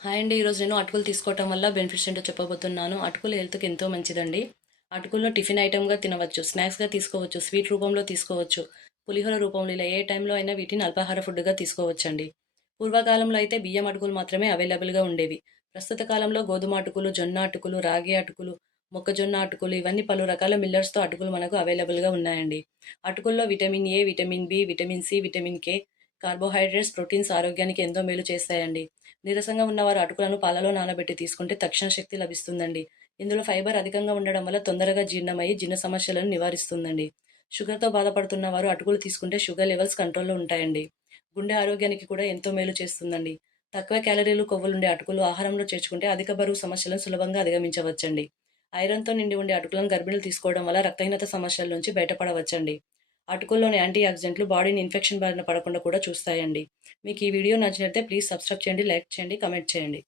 Hi అండి. ఈరోజు నేను అటుకులు తీసుకోవటం వల్ల బెనిఫిట్స్ ఏంటో చెప్పబోతున్నాను. అటుకులు హెల్త్‌కి ఎంతో మంచిదండి. అటుకులను టిఫిన్ ఐటెమ్‌గా తినవచ్చు, స్నాక్స్‌గా తీసుకోవచ్చు, స్వీట్ రూపంలో తీసుకోవచ్చు, పులిహోర రూపంలో ఇలా ఏ టైంలో అయినా వీటిని అల్పాహార ఫుడ్‌గా తీసుకోవచ్చండి. పూర్వకాలంలో అయితే బియ్యం అటుకులు మాత్రమే అవైలబుల్‌గా ఉండేవి. ప్రస్తుత కాలంలో గోధుమ అటుకులు, జొన్న అటుకులు, రాగి అటుకులు, మొక్కజొన్న అటుకులు ఇవన్నీ పలు రకాల మిల్లెట్స్‌తో అటుకులు మనకు అవైలబుల్‌గా ఉన్నాయండి. అటుకుల్లో vitamin A, vitamin B, vitamin C, vitamin K, carbohydrates, proteins ఆరోగ్యానికి ఎంతో మేలు చేస్తాయండి. నీరసంగా ఉన్నవారు అటుకులను పాలలో నానబెట్టి తీసుకుంటే తక్షణ శక్తి లభిస్తుందండి. ఇందులో ఫైబర్ అధికంగా ఉండడం వల్ల తొందరగా జీర్ణమయ్యి జీర్ణ సమస్యలను నివారిస్తుందండి. షుగర్తో బాధపడుతున్న వారు అటుకులు తీసుకుంటే షుగర్ లెవెల్స్ కంట్రోల్లో ఉంటాయండి. గుండె ఆరోగ్యానికి కూడా ఎంతో మేలు చేస్తుందండి. తక్కువ క్యాలరీలు, కొవ్వులుండే అటుకులు ఆహారంలో చేర్చుకుంటే అధిక బరువు సమస్యలను సులభంగా అధిగమించవచ్చండి. ఐరన్‌తో నిండి ఉండే అటుకులను గర్భిణులు తీసుకోవడం వల్ల రక్తహీనత సమస్యల నుంచి బయటపడవచ్చండి. అటుకుల్లోని యాంటీ ఆక్సిడెంట్లు బాడీని ఇన్ఫెక్షన్ బారిన పడకుండా కూడా చూస్తాయండి. మీకు ఈ వీడియో నచ్చినట్లయితే ప్లీజ్ సబ్స్క్రైబ్ చేయండి, లైక్ చేయండి, కామెంట్ చేయండి.